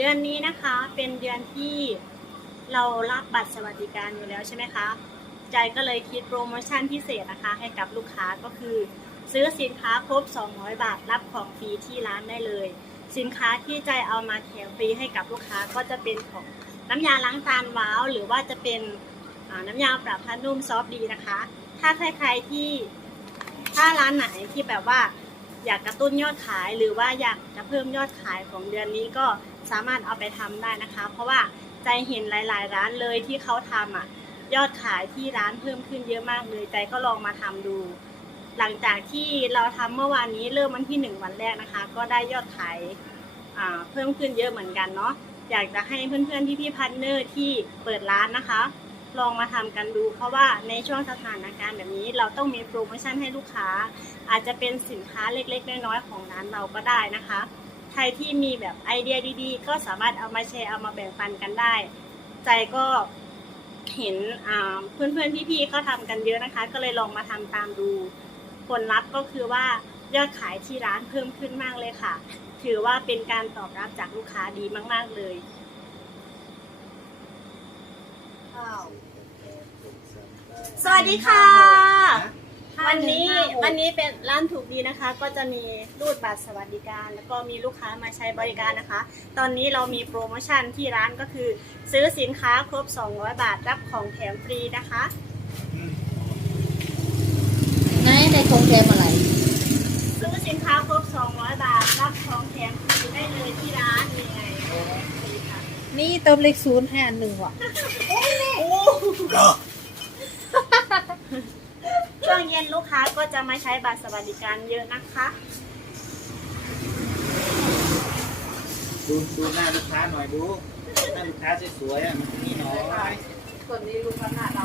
เดือนนี้นะคะเป็นเดือนที่เรารับบัตรสวัสดิการอยู่แล้วใช่ไหมคะใจก็เลยคิดโปรโมชั่นพิเศษนะคะให้กับลูกค้าก็คือ ซื้อสินค้าครบ 200 บาทรับของฟรีที่ร้านได้เลย สินค้าที่ใจเอามาแถมฟรีให้กับลูกค้าก็จะเป็นของน้ำยาล้างจานว้าวหรือว่าจะเป็นน้ำยาปรับผ้านุ่มซอฟดีนะคะ ถ้าใครๆที่ถ้าร้านไหนที่แบบว่า อยากกระตุ้นยอดขาย หรือว่าอยากจะเพิ่มยอดขายของเดือนนี้ก็สามารถเอาไปทำได้นะคะ เพราะว่าใจเห็นหลาย ๆ ร้านเลยที่เขาทำอะยอดขายที่ร้านเพิ่มขึ้นเยอะมากเลยใจก็ลองมาทำดู หลังจากที่เราทำเมื่อวานนี้เริ่มวันที่หนึ่งวันแรกนะคะ ก็ได้ยอดขายเพิ่มขึ้นเยอะเหมือนกันเนาะอยากจะให้เพื่อนๆพี่ๆพันเนอร์ที่เปิดร้านนะคะ ลองมาทำกันดู เพราะว่าในช่วงสถานการณ์แบบนี้ เราต้องมีโปรโมชั่นให้ลูกค้า อาจจะเป็นสินค้าเล็กๆ น้อยๆของร้านเราก็ได้นะคะ ใครที่มีแบบไอเดียดีๆ ก็สามารถเอามาแชร์เอามาแบ่งปันกันได้ ใจก็เห็นเพื่อนๆพี่ๆเขาทำกันเยอะนะคะ ก็เลยลองมาทำตามดูผลลัพธ์ก็คือว่ายอดขายที่ร้านเพิ่มขึ้นมากเลยค่ะ ถือว่าเป็นการตอบรับจากลูกค้าดีมาก ๆเลยอ้าว สวัสดีค่ะ วันนี้วันนี้เป็นร้านถูกดีนะคะ ก็จะมีรูดบัตรสวัสดิการ แล้วก็มีลูกค้ามาใช้บริการนะคะ ตอนนี้เรามีโปรโมชั่นที่ร้านก็คือ ซื้อสินค้าครบ 200 บาทรับของแถมฟรีนะคะไหนในโครงแรมอะไร ซื้อสินค้าครบ 200 บาทรับของแถมฟรีได้เลยที่ร้านนี่ไงนี่ค่ะนี่เติมเลขศูนย์ให้อันหนึ่งว่ะช่วงเย็ นลูกค้าก็จะมาใช้บัตรสวัสดิการเยอะนะคะ ดูดูหน้าลูกค้าหน่อยดูหน้าลูกค้าสวยๆอะมันนี่หน่อยส่วนนี้ลูกค้าหน้าด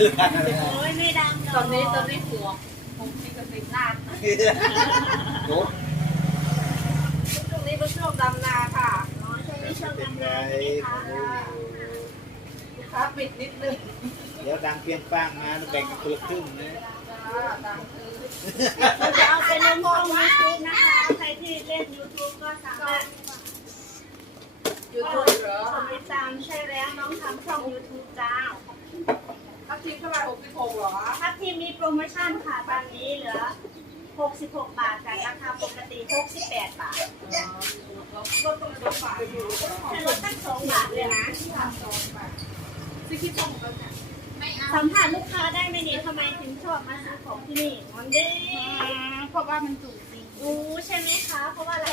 ลูกค้าอะไรนะโอ้ยไม่ดำหรอกำตอนนี้ตอนนี้หัวผมนี่ก็ติดหน้าโน้ตช่วงนี้เป็นช่วงดำนาค่ะอ๋อช่วงนี้ช่วงเป็นทำไงงานใช่ไหมคะลูกค้าปิดนิดนึง เดี๋ยวดังเพียงป้างมาแบ่งกันคนละครึ่งนะดังคือ เราจะเอาไปลงช่องยูทูบนะคะ ใครที่เล่น YouTube ก็สามารถยูทูบเหรอกดติดตามใช่แล้วน้องทำช่อง YouTube จ้าถ้าทิ้งเท่าไหร่หกสิบหกเหรอถ้าทีมมีโปรโมชั่นค่ะตอนนี้เหลือ 66 บาทจากราคาปกติ 68 บาทลดตรงลดฝาอยู่จะลดตั้ง2บาทเลยนะซื้อคิดส่งแล้วเนี่ยไม่เอา สัมผัสลูกค้าได้ไหมเนี่ยทำไมถึงชอบมาซื้อของที่นี่มันเด้เพราะว่ามันถูกจริงรู้ใช่ไหมคะ เพราะว่าอะไร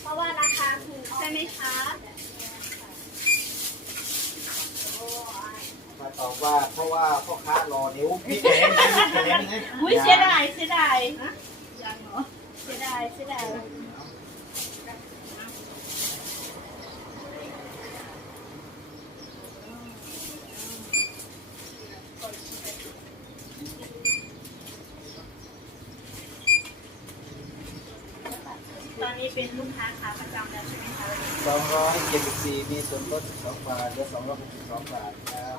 เพราะว่าราคาถูกใช่ไหมคะมาตอบว่าเพราะว่าพ่อค้ารอนิ้วพี่แขนแขนไงอุ้ยเสียดายเสียดายยังเหรอเสียดายเสียดาย เป็นลูกค้าขาประจำแล้วใช่ไหมคะสองร้อยเจ็ดสิบสี่มีส่วนลดสองบาทและสองร้อยหกสิบสองบาทครับ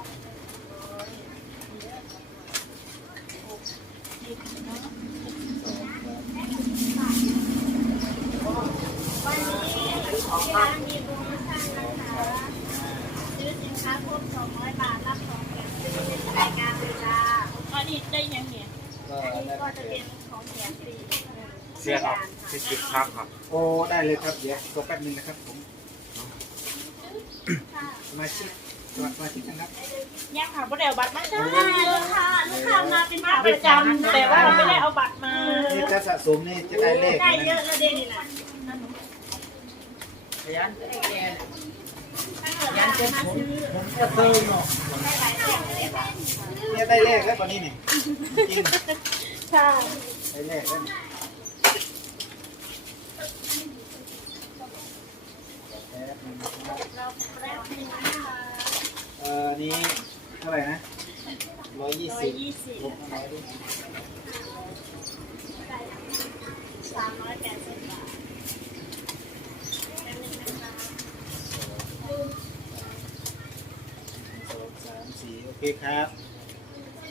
วันนี้ที่ร้านมีโปรโมชั่นนะคะ ซื้อสินค้าครบ200 บาท รับของแถมฟรีในรายการเลยจ้าอันนี้ได้ยังเนี่ย ก็ อันนี้ ได้ ก็จะเป็นของแถมฟรี เสียครับสิบสิบ ครับครับโอ้ได้เลยครับเดี๋ยวตัวแป๊บนึงนะครับผมค่ะสมาชิกสมาชิกนะครับยังค่ะบ่ได้เอาบัตรมาใช่ลูกค้าลูกค้ามาเป็นขาประจำแต่ว่าเราไม่ได้เอาบัตรมานี่ถ้าสะสมนี่จะได้เลขได้นะเยอะแล้วเดนี่นะยันไอ้แกยันเป็นผมผมก็เคยเนาะได้หลายแสนเลยค่ะเนี่ยได้เลขแล้วตอนนี้นี่จริงใช่ได้เลขแล้วนี่แป๊บนึงนะครับ เอ่ออันนี้เท่าไหร่นะร้อยยี่ร้อสิยบยี่สิบลบมาหน่อยดิสามร้อยแปดสิบบาทแป๊บนึงนะคะสองสามสี่โอเคครับ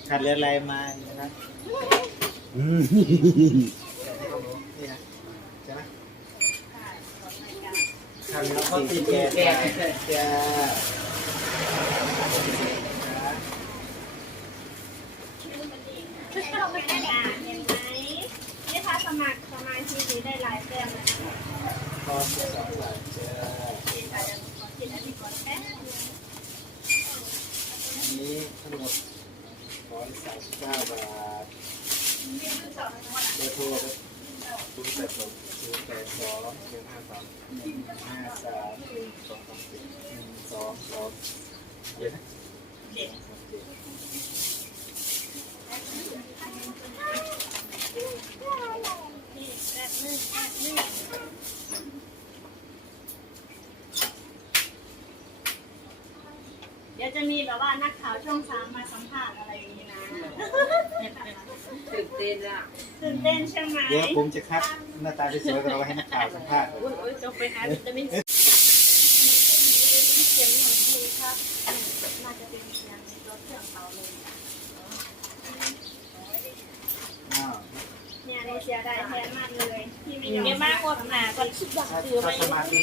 ขาดเหลืออะไรมาอีกนะครับนี่นะใช่ไหมค่ะขอบคุณค่ะทำแล้วก็ตีแกแกจ้าอ่าเห็นไหมนี่ถ้าสมัครสมาชิกได้หลายแต้มเลยนะคะพอสองบาทจ้ากินแต่จะขอกินอันนี้ก่อนแป๊บนึงอันนี้ทั้งหมดร้อยสามสิบเก้าบาทเบอร์โทรศูนย์แปดสองศูนย์แปดสองหนึ่ง หนึ่งห้าสามสองสองสิบหนึ่งสองสองเดี๋ยวนะเด็ดเดี๋ยวจะมีแบบว่านักข่าวช่องสามมาสัมภาษณ์อะไรอย่างนี้นะ ตื่นเต้นอะตื่นเต้นใช่ไหมเดี๋ยวผมจะคัดหน้าตาสวยๆกับเราไว้ให้นักข่าวสัมภาษณ์ก่อนโอ้ยจบไปหาวิตามินซีเสียงของครูครับน่าจะเป็นเสียงรถเครื่องเขาเลยอ้าวเนี่ยนี่เสียดายแทนมากเลยที่ไม่ยอมเดี๋ยวมากกว่าหนาก่อนคิดว่าถ้าคือถ้าไม่สมาธิ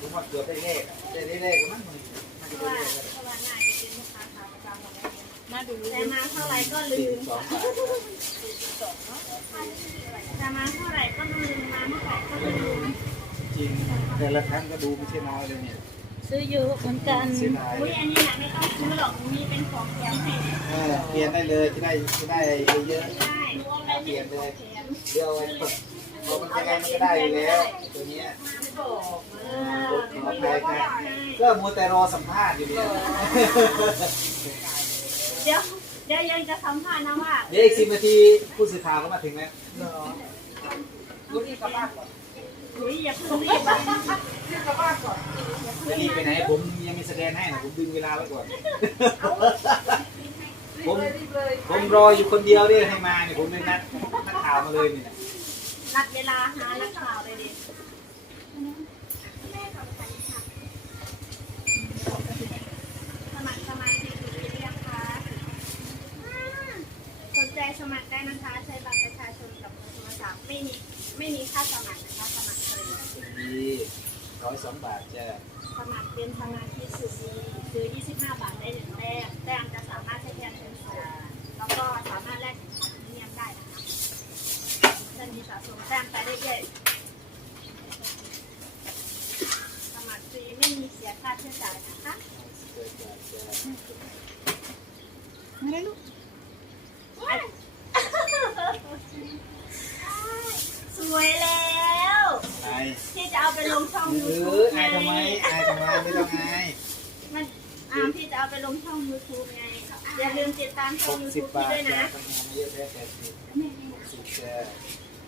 ผมว่าเกือบได้เลขอะได้ได้เลขก็มั้งมึงน่าเพจะราะได้ว่าเลข มาดูแต่มาเท่าไหร่ก็ลืสี่มสองบาทแต่มาเท่าไหร่ก็ลืมมาเมื่อไหร่ก็ลืมจริงแต่ละครั้งก็ดูไม่ใช่น้อยเลยเนี่ยซื้อเยอะเหมือนกันเสียดายอุ้ยอันนี้นะไม่ต้องซื้อหรอกมีเป็นของแถมให้เออเปลี่ยนได้เลยจะได้จะได้เยอะได้รู้ว่าไม่เป็นของแถมๆเดี๋ยวเอาไว้กดพอมันยังไงมันก็ได้อยู่แล้วตัวเนี้ยเออขออภัยครับก็มัวแต่รอสัมภาษณ์อยู่เนี่ย เดี๋ยวเดี๋ยวยังจะสัมภาษณ์นะว่าเดี๋ยวอีกสิบนาทีผู้สื่อข่าวก็มาถึงแล้วรู้ที่กลับบ้านก่อนอุ้ยอย่าเพิ่งรีบอะที่กลับบ้านก่อนจะรีบไปไหนผมยังมีแสดงให้นะผมดึงเวลาไว้ก่อนผมรีบเลยผมรออยู่คนเดียวเนี่ยให้มาเนี่ยผมเลยนัดนักข่าวมาเลยเนี่ยนัดเวลาหานักข่าวเลยดิสมัครสมาชิกหรือยังคะสนใจสมัครได้ นะคะ ใช้บัตรประชาชนกับเบอร์โทรศัพท์ไม่มีไม่มีค่าสมัครนะคะสมัครฟรีเป็นดีร้อยสองบาทจ้ะสมัครเป็นสมาชิกสุดดีซื้อ 25 บาทได้หนึ่งแต้มแต้มจะสามารถใช้แทนเงินสดแล้วก็สามารถแลกของพรีเมียมได้นะคะจะมีสะสมแต้มไปเรื่อยๆสมัครฟรีไม่มีเสียค่าใช้จ่ายนะคะเกิดจากจะ ไม่รู้ สวยแล้ว อาย ที่จะเอา องเอ YouTube อายทำไมอายทำไมไม่ต้องอายมันอามที่จะเอาไปลงช่องยูทูบไงอย่าลืมติดตามช่หองกสิบ YouTube บาพี่ทด้วยจ้ะนะทำงานไม่เยอะแค่แปดสิบหกสิบจ้ะ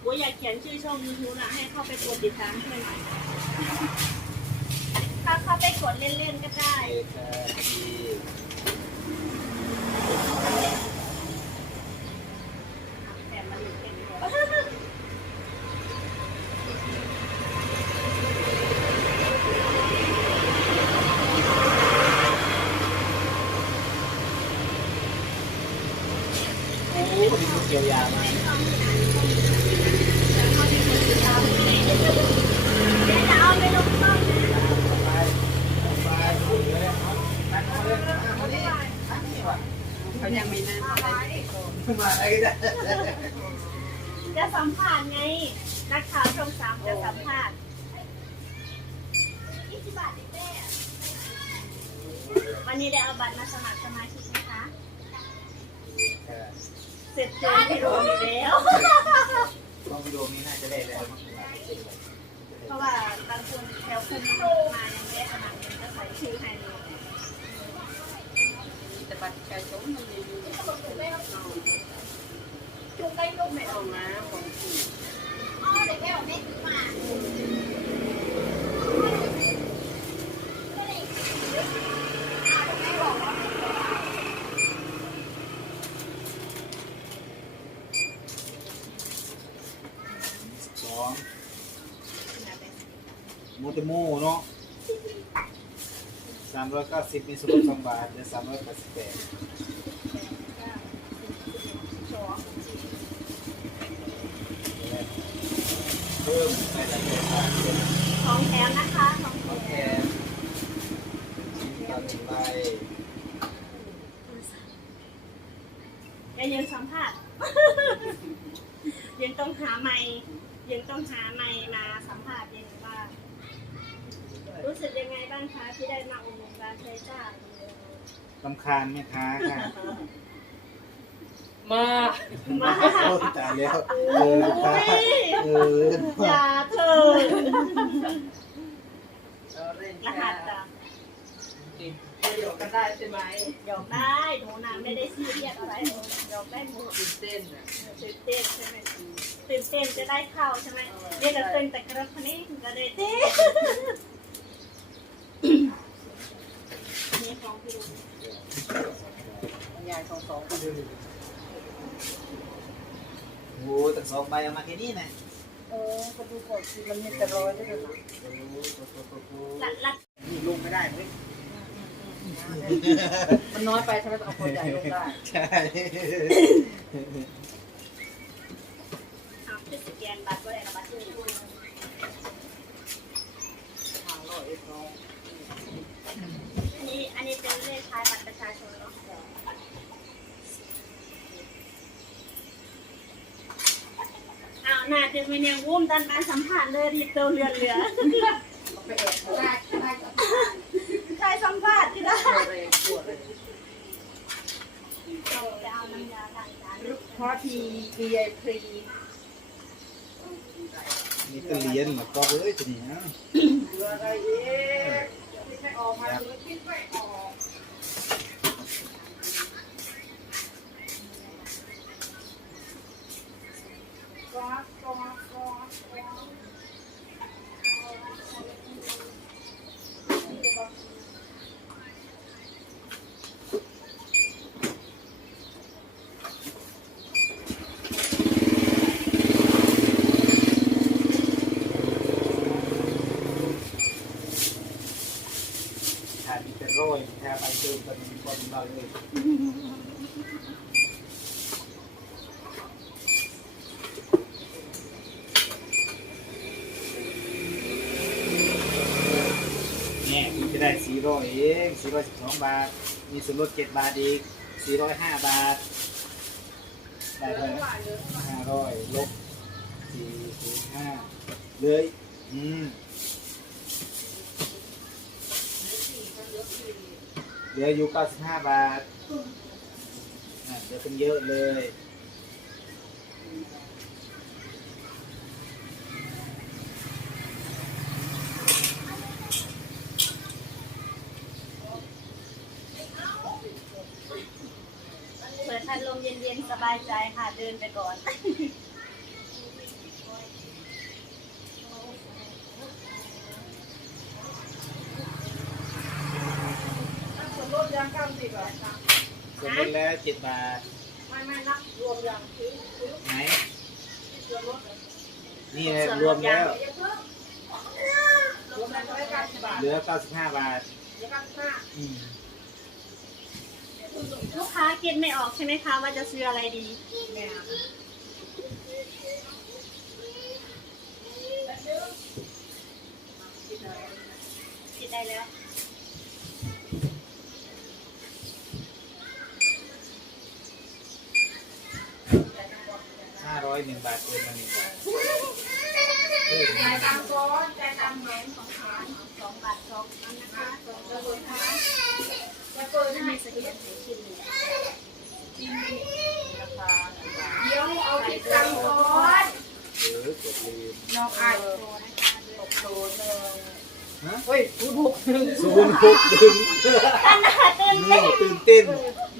โอ้ยอยากเขียนชื่อช่องยูทูบนะให้เข้าไปกดติดตามให้หน่อยถ้าเข้าไปกดเล่นๆก็ได้เอค่ะดี แต่มาดูเป็น โอ้โหคนนี้เกี่ยวยามา เดี๋ยวจะเอาไปลงช่องนะ ไปไปพูดเลยเอานัดมาเลยมามานี่นัดนี่ว่ะ เขายังไม่นั่นอะไรมาอะไรกันจ้ะจะสัมภาษณ์ไง นักข่าวช่องสามจะสัมภาษณ์20บาทเต้วันนี้ได้เอาบัตรมาสมัครสมาชิกไหมคะ เสร็จเจอที่โรงอยู่แล้วลองวิดีโอนี้น่าจะได้แล้วมั้งเพราะว่าบางคนแถวคุมมายังไม่ได้สมัครยังก็ใส่ชื่อใหู้เนาะสามร้อยเก้าสิบมีส่วสองบาทเดือนสามร้อยแปดสิบแปดของแถมนะคะของแถมแทนตอหนึ่งใย่ายังสัมผัส ยังต้องหาไม้ยังต้องหาไม้มาสัมผัสยัง รู้สึกยังไงบ้างคะที่ได้มาอุดหนุนร้านใช้จ่ายลำคาญแม่ค้าค่ะมามาโอ้ตายแล้วเออลูกค้าเอออย่าเถอะรหัสอะเดี๋ยวกันได้ใช่ไหมหยอกได้หนูนะไม่ได้ซีเรียสอะไรหรอกหยอกได้หมดตื่นเต้นอะตื่นเต้นใช่ไหมตื่นเต้นจะได้เข้าใช่ไหมเรียกกันเต้นแต่กระคนนี้ก็ได้เต้น นี่ของพี่ลุงยายสองสองโอ้ตั้งสองใบเอามาแค่นี้นะเออก็ดูก่อนสิมันมีแต่ร้อยด้วยนะลัดลัดนี่ลงไม่ได้เว้ยมันน้อยไปใช่ไหมต้องเอาคนใหญ่ลงได้ ใช่ เอาขึ้นสแกนบัตรไว้แล้วบัตรที่ ทางร้อยเอ็ดน้อง อันนี้อันนี้เป็นเลขท้ายบัตรประชาชนเนาะ จะเป็นยังวุ้มตันมาสัมผัสเลยรีบเติมเรือนเหลือใช่สัมผัสที่ได้เร็วปวดเลยเราจะเอาน้ำยาล้างจานพอที VIP นี่ก็เรียนมดก็เอ้ยทีนี้นะ เหลืออะไรเอ๊ะคิดไม่ออกมาดูคิดไม่ออก ก๊อกก๊อกก๊อกก๊อก ถ้ามีแต่โรยถ้าไปเติม กันมีคนเราเลยเนี่ยคุณจะได้สี่ร้อยเองสี่ร้อยสิบสองบาท มีส่วนลดเจ็ดบาทอีกสี่ร้อยห้าบาท ได้เท่าไหร่ห้าร้อยลบสี่ศูนย์ห้าเลยอืม เหลืออยู่95 บาทอะเหลือเป็นเยอะเลยเปิดพัดลมเย็นๆ สบายใจค่ะ เดินไปก่อน ส่วนลดยางเก้าสิบอะ ส่วนลดแล้ว7บาท ไม่ไม่นับรวมยางซื้อซื้อไหนส่วนลดนี่แหละรวมแล้ว รวมแล้วร้อยเก้าสิบบาทเหลือ95บาท เดี๋ยวกันห้าอืมลูกค้าคิดไม่ออกใช่ไหมคะว่าจะซื้ออะไรดีแม่คิดได้แล้ว 501บาทเกินมา1บาทเพิ่มจ่ายตังค์ก่อนจ่ายตังค์หน่อยของขายสองบาทสองอันนะคะจะเปิดท้าจะเปิดให้มีสเก็ตสีชิ้นเลยจริงราคาเดี๋ยวเอาคิดตังค์ก่อนหรือกดลืมน้องไอ้โตนะคะเดือนศูนย์หนึ่งฮะเฮ้ยศูนย์หกหนึ่งศูนย์หกหนึ่งขนาดตื่นนี่ตื่นเต้น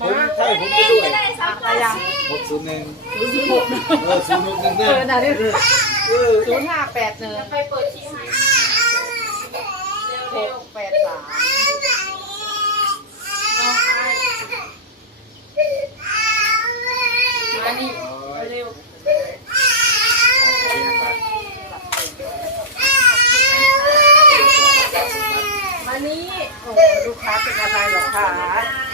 ผมใช่ผมก็ด้วยได้สองบาทสิหกศูนย์หนึ่งศูนย์หกหนึ่งเออศูนย์หกหนึ่งเอนะอน่ะนี่เออศูนย์ห้าแปดหนึ่งไปเปิดที่ให้หกแปดสามน้องไอ้มานี่เร็วมานี่โอ้ลูกค้าเป็นอะไรหรอคะลูกค้า